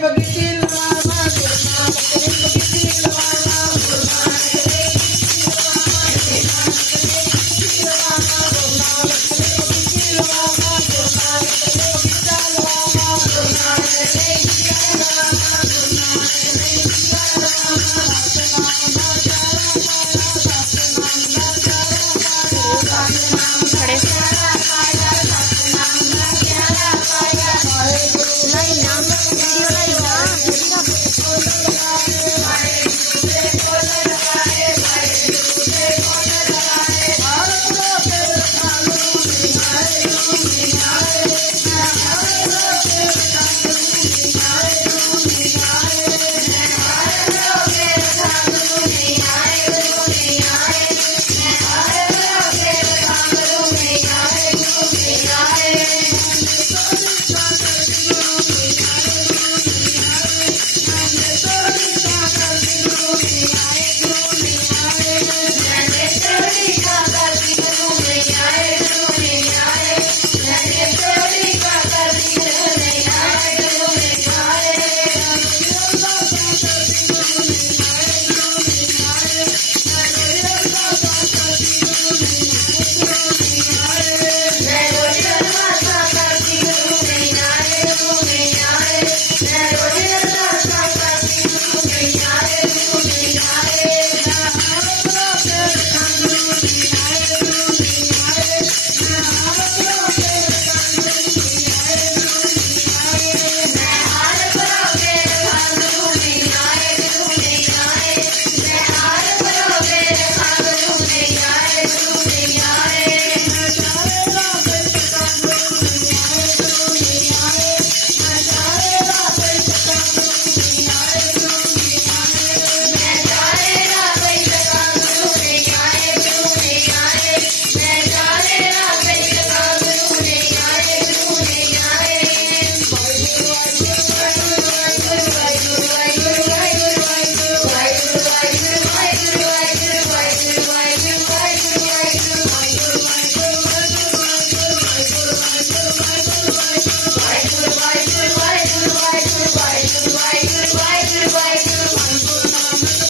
Give